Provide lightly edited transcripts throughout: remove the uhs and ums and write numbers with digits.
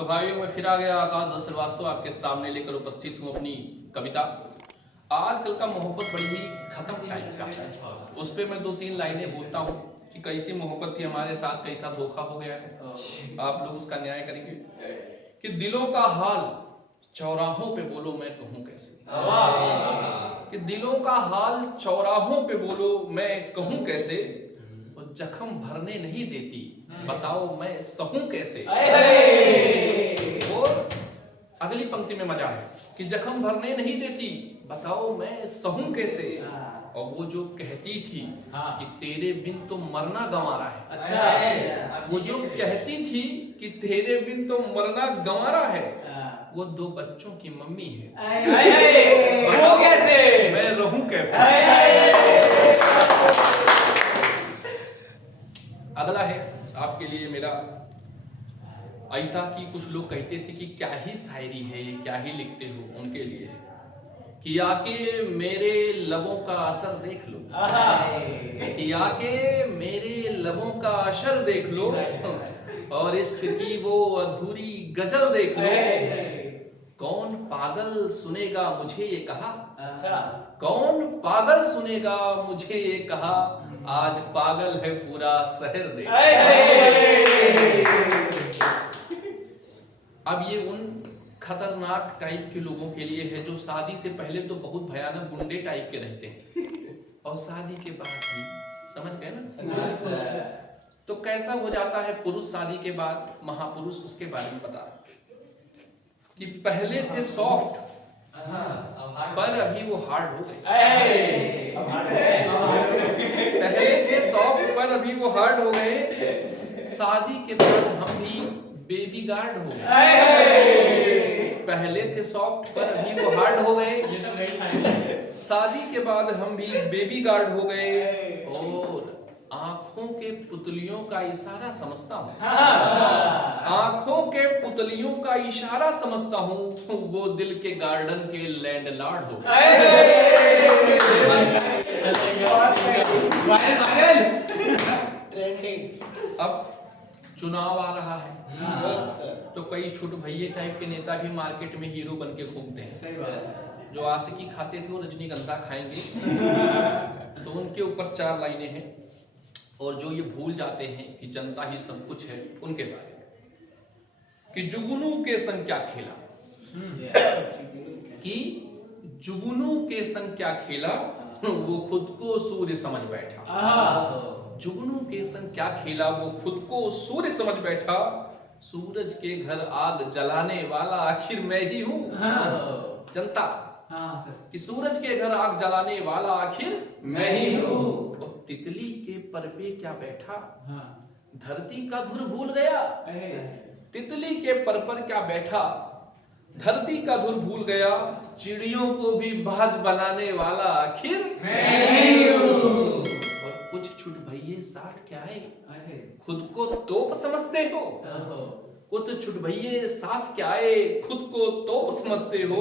तो भाइयों मैं फिर आ गया आकाश दत्त श्रीवास्तव आपके सामने लेकर उपस्थित हूँ अपनी कविता। आजकल का मोहब्बत बड़ी ही खत्म टाइप का है, उस पर मैं 2-3 लाइनें बोलता हूँ कि कैसी मोहब्बत थी हमारे साथ, कैसा धोखा हो गया है, आप लोग उसका न्याय करेंगे। कि दिलों का हाल चौराहों पे बोलो मैं कहूँ कैसे, कि दिलों का हाल चौराहों पे बोलो मैं कहूँ कैसे, और जख्म भरने नहीं देती बताओ मैं सहूं कैसे। और अगली पंक्ति में मजा है कि जख्म भरने नहीं देती बताओ मैं सहूं कैसे। और वो जो कहती थी कि तेरे बिन तो मरना गंवारा है, अच्छा वो जो कहती थी कि तेरे बिन तो मरना गंवारा है, वो 2 बच्चों की मम्मी है, वो कैसे मैं रहूं कैसे। अगला है आपके लिए मेरा ऐसा कि कुछ लोग कहते थे कि क्या ही शायरी है ये, क्या ही लिखते हो, उनके लिए है कि आके मेरे लबों का असर देख लो, कि आके मेरे लबों का असर देख लो, और इश्क की वो अधूरी गजल देख लो। कौन पागल सुनेगा मुझे ये कहा, अच्छा कौन पागल सुनेगा मुझे ये कहा, आज पागल है पूरा शहर देख। अब ये उन खतरनाक टाइप के लोगों के लिए है जो शादी से पहले तो बहुत भयानक गुंडे टाइप के रहते हैं और शादी के बाद भी, समझ गए ना, तो कैसा हो जाता है पुरुष शादी के बाद महापुरुष। उसके बारे में बता कि पहले थे सॉफ्ट पर अभी वो हार्ड हो गए, पहले थे सॉफ्ट पर अभी वो हार्ड हो गए, शादी के बाद हम भी बेबी गार्ड हो गए। पहले थे सॉफ्ट पर अभी वो हार्ड हो गए, ये तो शादी के बाद हम भी बेबी गार्ड हो गए। और आंखों के पुतलियों का इशारा समझता हूँ, आंखों के पुतलियों का इशारा समझता हूँ, वो दिल के गार्डन के लैंडलॉर्ड हो गए। अब चुनाव आ रहा है तो कई छोटे भैये टाइप के नेता भी मार्केट में हीरो बन के घूमते हैं। जो आशिकी खाते थे वो रजनीगंधा खाएंगे, तो उनके ऊपर 4 लाइनें हैं। और जो ये भूल जाते हैं कि जनता ही सब कुछ है, उनके बारे में कि जुगनू के संग क्या खेला, कि जुगनू के संग क्या खेला, वो खुद को सूर्य समझ बैठा। जुगनू के संग क्या खेला, वो खुद को सूर्य समझ बैठा। सूरज के घर आग जलाने वाला आखिर मैं ही हूँ। जनता कि सूरज के घर आग जलाने वाला आखिर मैं ही हूँ। और तितली के पर पे क्या बैठा, धरती का धुर भूल गया। तितली के पर क्या बैठा, धरती का धुर भूल गया। चिड़ियों को भी बाज बनाने वाला आखिर मैं ही हूँ। और कुछ छुट भैये साथ क्या है, खुद को तोप समझते हो। कुछ छुट भैये साथ क्या है, खुद को तोप समझते हो।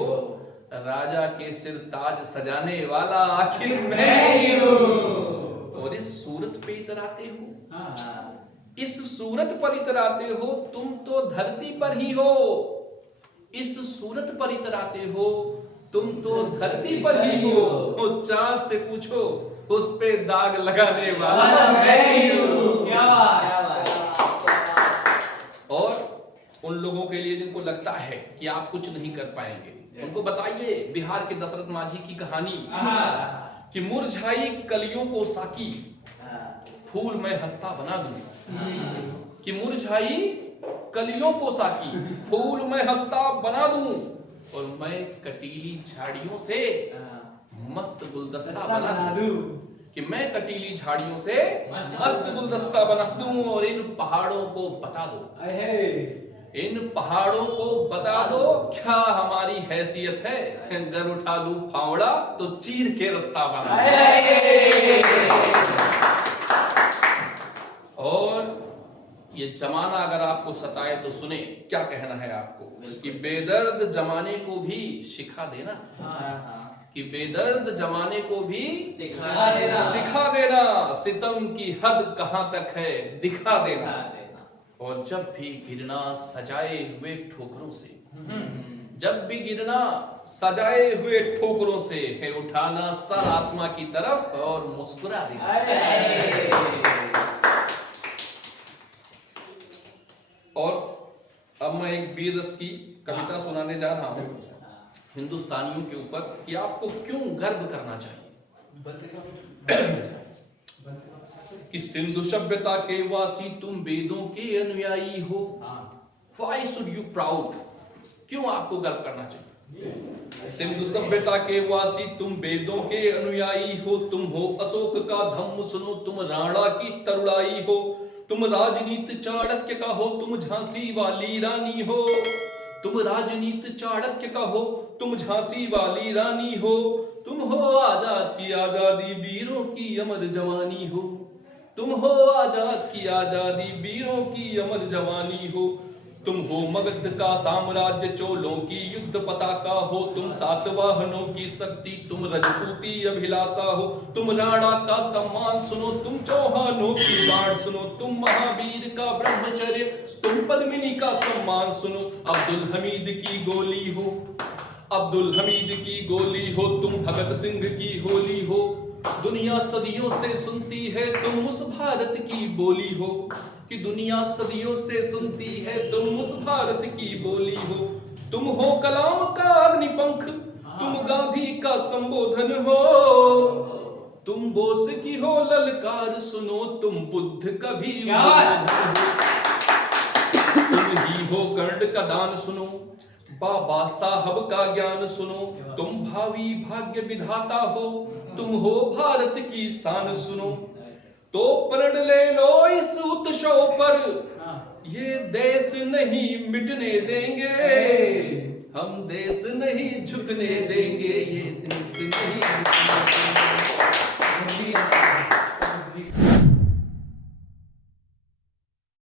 राजा के सिर ताज सजाने वाला आखिर मैं ही हूँ। और इस सूरत पे इतराते हो, इस सूरत पर इतराते हो, तुम तो धरती पर ही हो। इस सूरत पर इतराते हो, तुम तो धरती पर ही हो। वो चांद से पूछो, उस पे दाग लगाने वाला मैं ही हूँ। क्या बात। और उन लोगों के लिए जिनको लगता है कि आप कुछ नहीं कर पाएंगे, उनको बताइए बिहार के दशरथ माझी की कहानी कि मुरझाई कलियों को साकी फूल मैं हंसता बना दूं। कि मुरझाई कलियों को साकी फूल मैं हंसता बना दूं, और मैं कटीली झाड़ियों से मस्त गुलदस्ता बना दूं। कि मैं कटीली झाड़ियों से मस्त गुलदस्ता बना दूं। और इन पहाड़ों को बता दो, इन पहाड़ों को बता दो क्या हमारी हैसियत है, अगर उठा लूं फावड़ा तो चीर के रास्ता बना। और ये जमाना अगर आपको सताए तो सुने क्या कहना है आपको, कि बेदर्द जमाने को भी सिखा देना, कि बेदर्द जमाने को भी सिखा देना, सिखा देना। सितम की हद कहां तक है दिखा देना। और जब भी गिरना सजाए हुए ठोकरों से, जब भी गिरना सजाए हुए ठोकरों से, है उठाना सर आसमां की तरफ और मुस्कुरा देना। और अब मैं एक वीर रस की कविता सुनाने जा रहा हूं हिंदुस्तानियों के ऊपर कि आपको क्यों गर्व करना चाहिए। कि सिंधु सभ्यता के वासी तुम वेदों के अनुयायी हो। Why should you proud? क्यों आपको गर्व करना चाहिए। सिंधु सभ्यता के वासी तुम वेदों के अनुयायी हो। तुम हो अशोक का धम्म सुनो, तुम राणा की तरुणाई हो। तुम राजनीति चाणक्य का हो, तुम झांसी वाली रानी हो। तुम राजनीति चाणक्य का हो, तुम झांसी वाली रानी हो। तुम हो आजाद की आजादी, वीरों की अमर जवानी हो। तुम हो आजाद की आजादी, वीरों की अमर जवानी हो। तुम हो मगध का साम्राज्य, चोलों की युद्ध पताका हो। तुम सातवाहनों की शक्ति, तुम रजपूती अभिलाषा हो। तुम राणा का सम्मान सुनो, तुम चौहानों की बाण सुनो। तुम महावीर का ब्रह्मचर्य, तुम पद्मिनी का सम्मान सुनो। अब्दुल हमीद की गोली हो, अब्दुल हमीद की गोली हो। तुम भगत सिंह की होली हो। दुनिया सदियों से सुनती है, तुम उस भारत की बोली हो। कि दुनिया सदियों से सुनती है, तुम उस भारत की बोली हो। तुम हो कलाम का अग्निपंख, तुम गांधी का संबोधन हो। तुम बोस की हो ललकार सुनो, तुम बुद्ध का भी उद्बोधन हो। तुम ही हो कर्ण का दान सुनो, बाबा साहब का ज्ञान सुनो। तुम भावी भाग्य विधाता हो, तुम हो भारत की शान सुनो। तो प्रण ले लो इस उत्सव पर, ये देश नहीं मिटने देंगे। हम देश नहीं झुकने देंगे, ये देश नहीं झुकने देंगे।